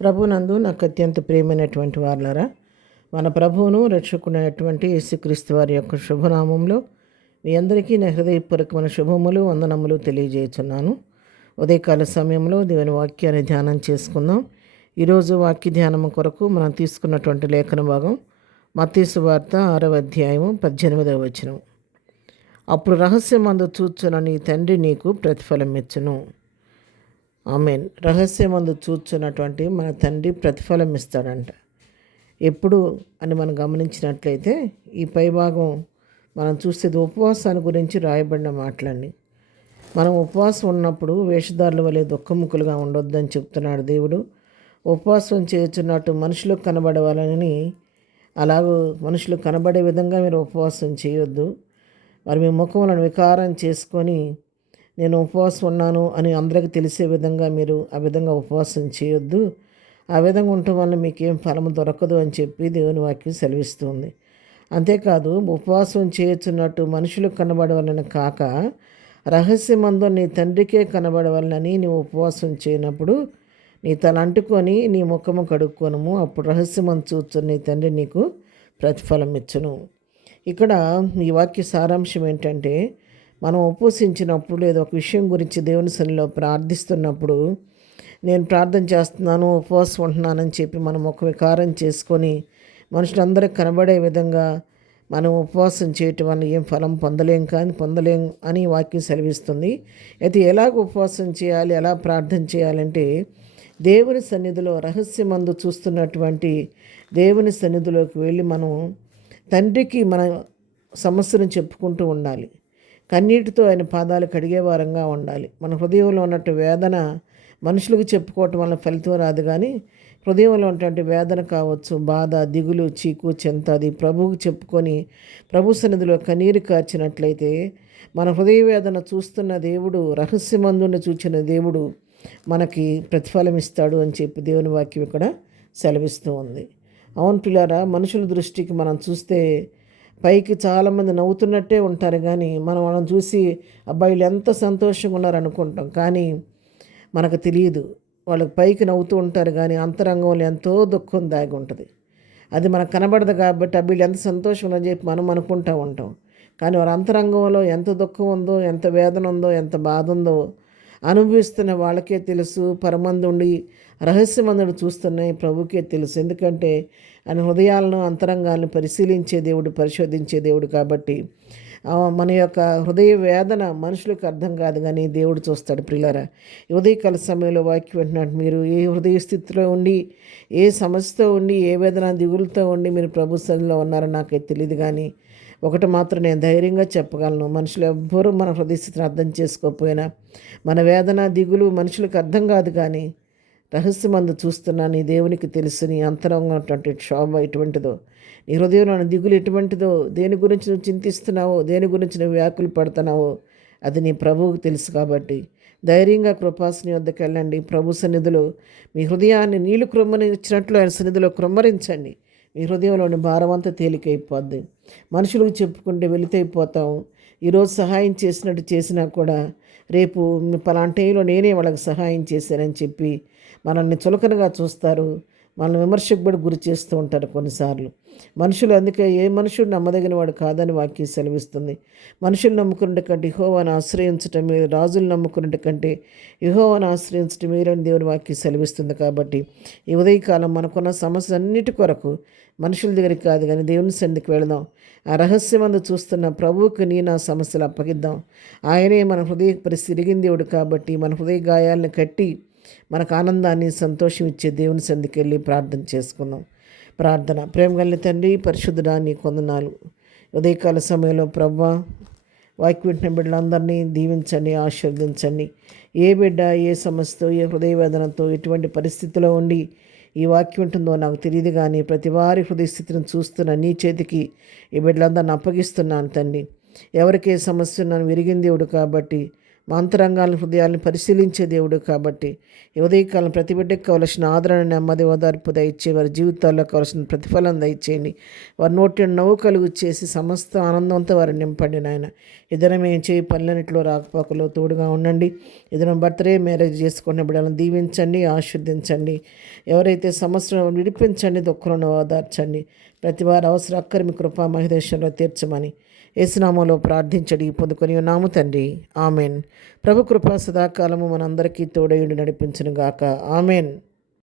ప్రభునందు నాకు అత్యంత ప్రియమైనటువంటి వారులారా, మన ప్రభువును రక్షకుడైనటువంటి యేసుక్రీస్తు వారి యొక్క శుభనామంలో మీ అందరికీ నా హృదయపూర్వకమైన శుభములు వందనములు తెలియజేస్తున్నాను. ఉదయకాల సమయంలో దేవుని వాక్యాన్ని ధ్యానం చేసుకుందాం. ఈరోజు వాక్య ధ్యానం కొరకు మనం తీసుకున్నటువంటి లేఖన భాగం మత్తయి సువార్త 6వ అధ్యాయము 18వ వచనం. అప్పుడు రహస్యమందు చూచున నీ తండ్రి నీకు ప్రతిఫలం ఇచ్చును. ఆమెన్. రహస్యమందు చూచున్నటువంటి మన తండ్రి ప్రతిఫలం ఇస్తాడంట. ఎప్పుడు అని మనం గమనించినట్లయితే ఈ పైభాగం మనం చూసేది ఉపవాసాన్ని గురించి రాయబడిన మాటలండి. మనం ఉపవాసం ఉన్నప్పుడు వేషధారుల వలె దుఃఖముఖులుగా ఉండొద్దని చెప్తున్నాడు దేవుడు. ఉపవాసం చేస్తున్నట్టు మనుషులకు కనబడవాలని, అలాగూ మనుషులు కనబడే విధంగా మీరు ఉపవాసం చేయొద్దు. మరి మీ ముఖములను వికారం చేసుకొని నేను ఉపవాసం ఉన్నాను అని అందరికీ తెలిసే విధంగా మీరు ఆ విధంగా ఉపవాసం చేయొద్దు. ఆ విధంగా ఉండటం వల్ల మీకేం ఫలము దొరకదు అని చెప్పి దేవుని వాక్యం సెలవిస్తుంది. అంతేకాదు, ఉపవాసం చేయొచ్చున్నట్టు మనుషులు కనబడవాలని కాక రహస్యమందు నీ తండ్రికే కనబడవాలని నీవు ఉపవాసం చేయనప్పుడు నీ తల అంటుకొని నీ ముఖము కడుక్కొనుము. అప్పుడు రహస్యమందు చూచున్న నీ తండ్రి నీకు ప్రతిఫలం ఇచ్చును. ఇక్కడ ఈ వాక్య సారాంశం ఏంటంటే, మనం ఉపవసించినప్పుడు లేదా ఒక విషయం గురించి దేవుని సన్నిధిలో ప్రార్థిస్తున్నప్పుడు, నేను ప్రార్థన చేస్తున్నాను, ఉపవాసం ఉంటున్నానని చెప్పి మనం ఒక వికారం చేసుకొని మనుషులందరికీ కనబడే విధంగా మనం ఉపవాసం చేయటం వల్ల ఏం ఫలం పొందలేం అని వాక్యం సెలవిస్తుంది. అయితే ఎలాగ ఉపవాసం చేయాలి, ఎలా ప్రార్థన చేయాలంటే, దేవుని సన్నిధిలో రహస్యమందు చూస్తున్నటువంటి దేవుని సన్నిధిలోకి వెళ్ళి మనం తండ్రికి మన సమస్యను చెప్పుకుంటూ ఉండాలి. కన్నీటితో ఆయన పాదాలు కడిగే వారంగా ఉండాలి. మన హృదయంలో ఉన్నట్టు వేదన మనుషులకు చెప్పుకోవటం వల్ల ఫలితం రాదు, కానీ హృదయంలో ఉన్నటువంటి వేదన కావచ్చు, బాధ, దిగులు, చీకు, చింత, అది ప్రభువుకు చెప్పుకొని ప్రభు సన్నిధిలో కన్నీరు కార్చినట్లయితే మన హృదయ వేదన చూస్తున్న దేవుడు, రహస్యమందుని చూచిన దేవుడు మనకి ప్రతిఫలం ఇస్తాడు అని చెప్పి దేవుని వాక్యం ఇక్కడ సెలవిస్తూ ఉంది. అవును పిల్లారా, మనుషుల దృష్టికి మనం చూస్తే పైకి చాలామంది నవ్వుతున్నట్టే ఉంటారు, కానీ మనం వాళ్ళని చూసి అబ్బాయిలు ఎంత సంతోషంగా ఉన్నారు అనుకుంటాం. కానీ మనకు తెలియదు, వాళ్ళకి పైకి నవ్వుతూ ఉంటారు కానీ అంతరంగంలో ఎంతో దుఃఖం దాగి ఉంటుంది. అది మనకు కనబడదు కాబట్టి అబ్బాయిలు ఎంత సంతోషం ఉందని చెప్పి మనం అనుకుంటూ ఉంటాం. కానీ వారి అంతరంగంలో ఎంత దుఃఖం ఉందో, ఎంత వేదన ఉందో, ఎంత బాధ ఉందో అనుభవిస్తున్న వాళ్ళకే తెలుసు. పరమందుండి రహస్యమందుడు చూస్తున్నాయి ప్రభుకే తెలుసు. ఎందుకంటే ఆయన హృదయాలను, అంతరంగాలను పరిశీలించే దేవుడు, పరిశోధించే దేవుడు కాబట్టి మన యొక్క హృదయ వేదన మనుషులకు అర్థం కాదు, కానీ దేవుడు చూస్తాడు. ప్రియులారా, ఉదయకాల సమయంలో వాక్యం వింటున్నట్టు మీరు ఏ హృదయ స్థితిలో ఉండి, ఏ సమస్యతో ఉండి, ఏ వేదన దిగులతో ఉండి మీరు ప్రభు సన్నిధిలో ఉన్నారో నాకైతే తెలియదు, కానీ ఒకటి మాత్రం నేను ధైర్యంగా చెప్పగలను, మనుషులు ఎవ్వరూ మన హృదయ స్థితిని అర్థం చేసుకోకపోయినా, మన వేదన దిగులు మనుషులకు అర్థం కాదు, కానీ రహస్యమందు చూస్తున్నా నీ దేవునికి తెలుసు. నీ అంతరంగం ఉన్నటువంటి క్షోభ ఎటువంటిదో, నీ హృదయంలోని దిగులు ఎటువంటిదో, దేని గురించి నువ్వు చింతిస్తున్నావో, దేని గురించి నువ్వు వ్యాకులు పడుతున్నావో అది నీ ప్రభువుకు తెలుసు. కాబట్టి ధైర్యంగా కృపాసని వద్దకు వెళ్ళండి. ప్రభు సన్నిధిలో మీ హృదయాన్ని నీళ్లు క్రొమ్మరించినట్లు ఆయన సన్నిధిలో క్రొమ్మరించండి. మీ హృదయంలోని భారమంతా తేలికైపోద్ది. మనుషులకు చెప్పుకుంటే వెళితైపోతాం. ఈరోజు సహాయం చేసినట్టు చేసినా కూడా రేపు పలానా టైంలో నేనే వాళ్ళకి సహాయం చేశానని చెప్పి మనల్ని చులకనగా చూస్తారు. మనల్ని విమర్శకు కూడా గురి చేస్తూ ఉంటారు కొన్నిసార్లు మనుషులు. అందుకే ఏ మనుషుడు నమ్మదగిన వాడు కాదని వాక్యం సెలవిస్తుంది. మనుషులు నమ్ముకున్నట్టు కంటే యెహోవాను ఆశ్రయించటం మీరు, రాజులు నమ్ముకున్నట్టు కంటే యెహోవాను ఆశ్రయించటం మీరని దేవుని వాక్యం సెలవిస్తుంది. కాబట్టి ఈ ఉదయకాలం మనకున్న సమస్య అన్నిటి కొరకు మనుషుల దగ్గరికి కాదు, కానీ దేవుని సన్నిధికి వెళదాం. ఆ రహస్యమందు చూస్తున్న ప్రభువుకు నా సమస్యలు అప్పగిద్దాం. ఆయనే మన హృదయ పరిస్థితి దేవుడు కాబట్టి మన హృదయ గాయాలను కట్టి మనకు ఆనందాన్ని, సంతోషం ఇచ్చే దేవుని సన్నిధికి వెళ్ళి ప్రార్థన చేసుకుందాం. ప్రార్థన. ప్రేమ కలిగిన తండ్రి, పరిశుద్ధుడా, నీ కొందనాలు. ఉదయకాల సమయంలో ప్రభువా, వాక్యం వింటున్న బిడ్డలందరినీ దీవించండి, ఆశీర్వదించండి. ఏ బిడ్డ ఏ సమస్యతో, ఏ హృదయ వేదనతో, ఎటువంటి పరిస్థితిలో ఉండి ఈ వాక్యం ఉంటుందో నాకు తెలియదు, కానీ ప్రతి వారి హృదయ స్థితిని చూస్తున్న నీ చేతికి ఈ బిడ్డలందరిని అప్పగిస్తున్నాను తండ్రి. ఎవరికే సమస్య నన్ను విరిగిన దేవుడు కాబట్టి మా అంతరంగాలను హృదయాలను పరిశీలించే దేవుడు కాబట్టి ఈ ఉదయకాలం ప్రతి బిడ్డకు కావలసిన ఆదరణ, నెమ్మది, ఓదార్పు దయచే వారి జీవితాల్లో కావలసిన ప్రతిఫలం దయచేయండి. వారి నోటి నవ్వు కలుగు చేసి సమస్త ఆనందంతో వారిని నింపండి నాయన. ఇద్దరం ఏం చేయి పనులన్నింటిలో రాకపోకలో తోడుగా ఉండండి. ఇద్దరం బర్త్డే మ్యారేజ్ చేసుకున్న బిడ్డలను దీవించండి, ఆశీర్వదించండి. ఎవరైతే సమస్యను విడిపించండి, దుఃఖంలో ఓదార్చండి. ప్రతి వారి అవసర అక్కరి మీ కృపా మహిదేశంలో తీర్చమని యేసునామంలో ప్రార్థించడి పొందుకొని ఉన్నాము తండ్రి. ఆమెన్. ప్రభు కృప సదాకాలము మనందరికీ తోడయుండి నడిపించును గాక. ఆమెన్.